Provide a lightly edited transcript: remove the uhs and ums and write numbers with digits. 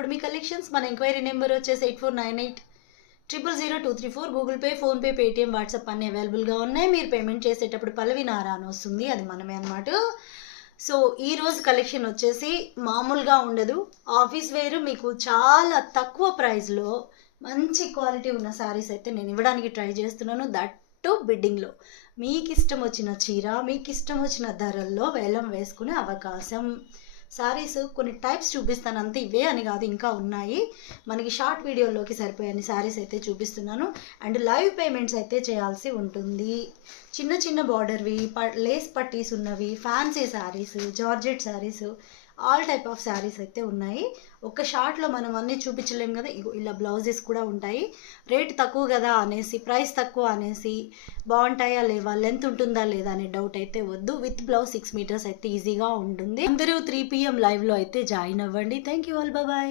పొడిమి collections. మన enquiry number వచ్చేసి 8498000234. Google pay, PhonePe, Paytm, WhatsApp అన్నీ అవైలబుల్గా ఉన్నాయి. మీరు పేమెంట్ చేసేటప్పుడు పల్లవి నారా అని వస్తుంది, అది మనమే అనమాట. సో ఈరోజు కలెక్షన్ వచ్చేసి మామూలుగా ఉండదు. ఆఫీస్ వేరు మీకు చాలా తక్కువ ప్రైస్లో మంచి క్వాలిటీ ఉన్న శారీస్ అయితే నేను ఇవ్వడానికి ట్రై చేస్తున్నాను. దట్టు బిడ్డింగ్లో మీకు ఇష్టం వచ్చిన చీర, మీకు ఇష్టం వచ్చిన ధరల్లో వేలం వేసుకునే అవకాశం. శారీస్ కొన్ని టైప్స్ చూపిస్తాను అంతే, ఇవే అని కాదు, ఇంకా ఉన్నాయి. మనకి షార్ట్ వీడియోలోకి సరిపోయే శారీస్ అయితే చూపిస్తున్నాను. అండ్ లైవ్ పేమెంట్స్ అయితే చేయాల్సి ఉంటుంది. చిన్న చిన్న బార్డర్వి, లేస్ పట్టీస్ ఉన్నవి, fancy saris, georgette saris, all type of saris అయితే ఉన్నాయి. ఒక షార్ట్లో మనం అన్నీ చూపించలేము కదా. ఇలా బ్లౌజెస్ కూడా ఉంటాయి. రేట్ తక్కువ కదా అనేసి, ప్రైస్ తక్కువ అనేసి బాగుంటాయా లేవా, లెంత్ ఉంటుందా లేదా అనే డౌట్ అయితే వద్దు. విత్ బ్లౌజ్ 6 మీటర్స్ అయితే ఈజీగా ఉంటుంది. అందరూ 3 PM లైవ్లో అయితే జాయిన్ అవ్వండి. Thank you all, bye.